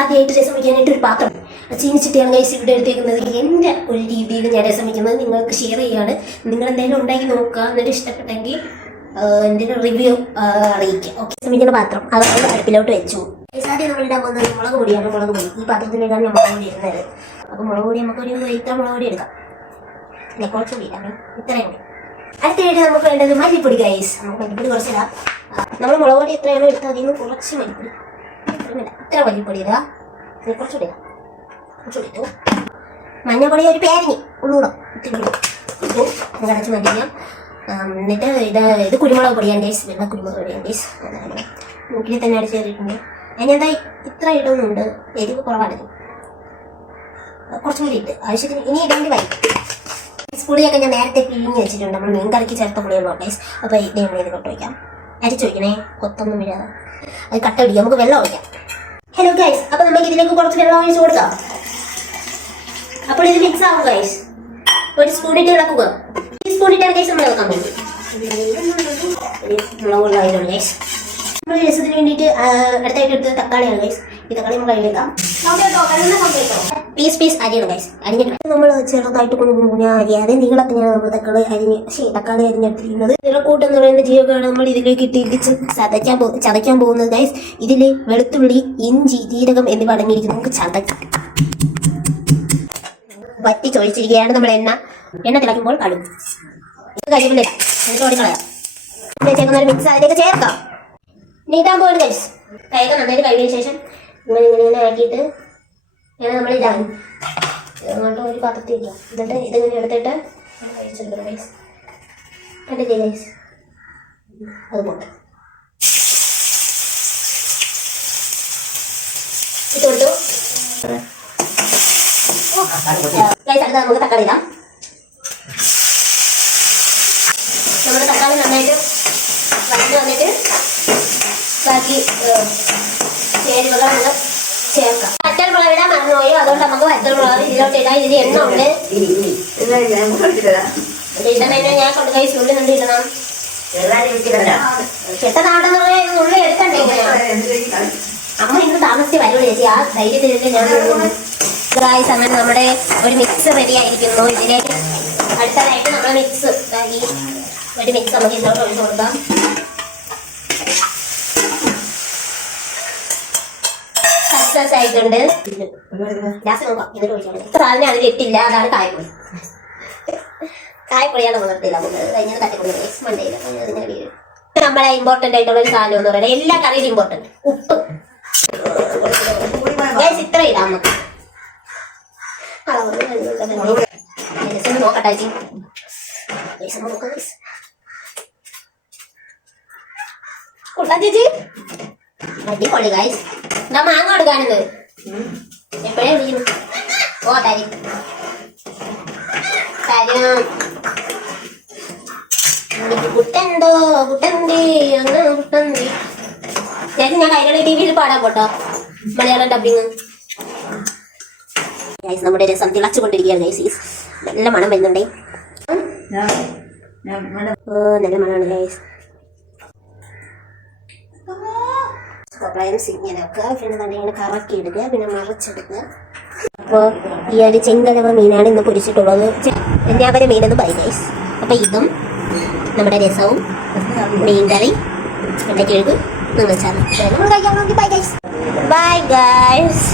ആദ്യമായിട്ട് രസം വയ്ക്കാനായിട്ട് ഒരു പാത്രം ചീനിച്ചിട്ടാണ് ഗൈസ് ഇവിടെ എടുത്തേക്കുന്നത്. എൻ്റെ ഒരു രീതിയിൽ ഞാൻ രസം വയ്ക്കുന്നത് നിങ്ങൾക്ക് ഷെയർ ചെയ്യുകയാണ്. നിങ്ങൾ എന്തെങ്കിലും ഉണ്ടാക്കി നോക്കുക, എന്നിട്ട് ഇഷ്ടപ്പെട്ടെങ്കിൽ എൻ്റെ റിവ്യൂ അറിയിക്കുക. ഓക്കെ, രസം വയ്ക്കുന്ന പാത്രം അത് അടുപ്പിലോട്ട് വെച്ചു. ആദ്യം നമ്മൾ ഇടാൻ പോകുന്നത് മുളക് പൊടിയാണ്. മുളക് പൊടി ഈ പാത്രത്തിലേക്കാണ് ഞാൻ മുളക് പൊടി ഇടുന്നത്. അപ്പോൾ മുളക് പൊടി നമുക്കൊരു ഇത്ര മുളക് പൊടി എടുക്കാം. കുറച്ച് പൊടി ഇടാം, ഇത്രയും കൂടി. അടുത്തതായിട്ട് നമുക്ക് വേണ്ടത് മല്ലിപ്പൊടി ഗൈസ്. നമുക്ക് മല്ലിപ്പൊടി കുറച്ചിടാം. നമ്മൾ മുളക് പൊടി എത്രയാണോ എടുത്താൽ അതിൽ നിന്ന് കുറച്ച് മല്ലിപ്പൊടി, ഇത്ര മല്ലിപ്പൊടി ഇടുക. കുറച്ചുകൂടി ഇടാം, കുറച്ചുകൂടി ഇട്ടു. മഞ്ഞൾപ്പൊടി ഒരു പേരിഞ്ഞ് ഉള്ളൂടോ ഇട്ടു. അടച്ച് മല്ലിക്കാം. എന്നിട്ട് ഇത് കുരുമുളക് പൊടിയാണ് ഗൈസ്, വെള്ള കുരുമുളക് പൊടിയാണ് ഗൈസ്. മൂക്കിൽ തന്നെ അടിച്ച് കയറിയിട്ടുണ്ട്. അതിനെന്താ ഇത്ര ഇടുന്നുണ്ട്, എരിവ് കുറവാണ്. കുറച്ചും കൂടി ഇട്ട് ആവശ്യത്തിന് ഇനി ഇടേണ്ടി വരും. പുളിയൊക്കെ ഞാൻ നേരത്തെ പിഴിഞ്ഞ് വെച്ചിട്ടുണ്ട്. നമ്മൾ മീൻ കറിക്ക് ചേർത്ത പുളിയുള്ള ഗൈസ്. അപ്പോൾ ഇതിലോട്ട് വയ്ക്കാം. അരിച്ചു വയ്ക്കണേ, കൊത്തൊന്നും വീഴാതെ. അത് കട്ട പിടിക്കാം, നമുക്ക് വെള്ളം ഒഴിക്കാം. ഹലോ ഗൈസ്, അപ്പോൾ നമുക്ക് ഇതിലേക്ക് കുറച്ച് വെള്ളം ഒഴിച്ച് കൊടുക്കാം. അപ്പോൾ ഇത് മിക്സ് ആവും ഗൈസ്. ഒരു സ്പൂൺ ഇട്ട് ഇളക്കുക. ഈ സ്പൂൺ ഇട്ടാൽ ഗൈസ് നമ്മൾ ഇളക്കാൻ വേണ്ടി മുളക് വെള്ളമായിട്ടുണ്ട് ഗൈസ്. നമ്മൾ രസത്തിന് വേണ്ടിയിട്ട് അടുത്തായിട്ട് എടുത്ത് തക്കാളിയാണ് ഗൈസ്. ഈ തക്കാളി നമ്മൾ അതിലേക്കാം. Piece അരിയണം guys. അരിഞ്ഞിട്ട് നമ്മൾ ചെറുതായിട്ട് അരിയാതെ നീളത്തിനാണ് നമ്മൾ തക്കാളി അരിഞ്ഞെടുത്തിരിക്കുന്നത്. നിളക്കൂട്ടെന്ന് പറയുന്ന ജീവകമാണ് നമ്മൾ ഇതിലേക്ക് ഇടിച്ച് ചതയ്ക്കാൻ പോകുന്നത് ഗൈസ്. ഇതിൽ വെളുത്തുള്ളി, ഇഞ്ചി, ജീരകം എന്നിവ അടങ്ങിയിരിക്കും. നമുക്ക് ചതയ്ക്കാം. വറ്റി ചൊഴിച്ചിരിക്കുകയാണ് നമ്മൾ. എണ്ണ തിളയ്ക്കുമ്പോൾ കടും കരിവില്ല, എന്നിട്ട് ഓടിക്കളയാം. ചേർക്കുന്ന ഒരു മിക്സ് അതിലേക്ക് ചേർക്കാം. നീട്ടാൻ പോകുന്നത് ഗൈസ്. കൈയൊക്കെ നന്നായിട്ട് കഴുകിയ ശേഷം ഇങ്ങനെ ആക്കിയിട്ട് നമ്മൾ ഇടാൻ അങ്ങോട്ട് ഒരു പാത്രത്തിൽ വയ്ക്കാം. എന്നിട്ട് ഇതിങ്ങനെ എടുത്തിട്ട് കഴിച്ചെടുക്കണം ഗൈസ്. കണ്ടില്ലേ ഗൈസ്, അതുകൊണ്ട് ഇട്ട് കൊടുത്തു ഗൈസ്. അടുത്ത നമുക്ക് തക്കാളി ഇടാം. നമ്മുടെ തക്കാളി നന്നായിട്ട് വഴഞ്ഞ് വന്നിട്ട് ബാക്കി ചേരുവകൾ നമ്മൾ ചേർക്കാം. വറ്റൽമുളക് ഇടാൻ മറന്നുപോയോ, അതുകൊണ്ട് നമുക്ക് വറ്റൽമുളക് ഇതിലോട്ട് ഇടാം. ഇതിൽ എണ്ണ ഉണ്ട്. ഇടണേ ഞാൻ കൊണ്ട് കൈ ഉള്ളി കണ്ട് ഇടണം. ചെട്ടനാടെന്ന് പറഞ്ഞാൽ ഉള്ളി എടുക്കണ്ടേ. അമ്മ ഇന്ന് താമസിച്ച് വരുള്ളൂ ചേച്ചി. ആ ധൈര്യത്തിൽ ഞാൻ ഗൈസ്. അങ്ങനെ നമ്മുടെ ഒരു മിക്സ് റെഡി ആയിരിക്കുന്നു. ഇതിലേക്ക് അടുത്തതായിട്ട് നമ്മുടെ മിക്സ് ഈ ഒരു മിക്സ് നമുക്ക് ഇതിലോട്ട് ഒഴിച്ച് കൊടുക്കാം. ആയിട്ടുണ്ട്. സാധനം അതിൽ ഇട്ടില്ല, അതാണ് കായപ്പൊടി. കായപ്പൊടിയാണ് നിർത്തില്ല കഴിഞ്ഞത് തട്ടിക്കൊടുക്കുന്നത് മണ്ടയിൽ. നമ്മളെ ഇമ്പോർട്ടന്റ് ആയിട്ടുള്ള ഒരു സാധനം എന്ന് പറയുന്നത് എല്ലാ കറിയിലും ഇമ്പോർട്ടന്റ് ഉപ്പ്. ഇത്ര ഇടാം നമുക്ക്. നോക്കട്ടെ ചേച്ചി. അടിപൊളി ഗൈസ്. ഞാൻ മാങ്ങ കൊടുക്കാനുണ്ട്. എപ്പോഴേ വിളിക്കുന്നു. ഓ തരും കുട്ടുണ്ടോ കുട്ടന്തി അങ്ങനെ കുട്ടന്തി. ചേച്ചി ഞാൻ കൈരളി ടിവിയിൽ പാടാൻ പോട്ടോ, മലയാളം ഡബിങ്. ഗൈസ് നമ്മുടെ രസം തിളച്ചുകൊണ്ടിരിക്കുകയാണ് ഗൈസ്. നല്ല മണം വരുന്നുണ്ടേ. നല്ല മണമാണ് ഗൈസ്. ഇങ്ങനെ വെക്കുക, പിന്നെ ഇങ്ങനെ കറക്കി എടുക്കുക, പിന്നെ മറച്ചെടുക്കുക. അപ്പോൾ ഈ ഒരു ചെങ്കലവ മീനാണ് ഇന്ന് പൊരിച്ചിട്ടുള്ളത്. എല്ലാവരെ മീനെന്ന് പറയും ഗൈസ്. അപ്പോൾ ഇതും നമ്മുടെ രസവും മീൻകറി ഉണ്ടാക്കി എടുക്കും. നിങ്ങൾ കഴിക്കാൻ നോക്കി. Bye guys. Bye guys.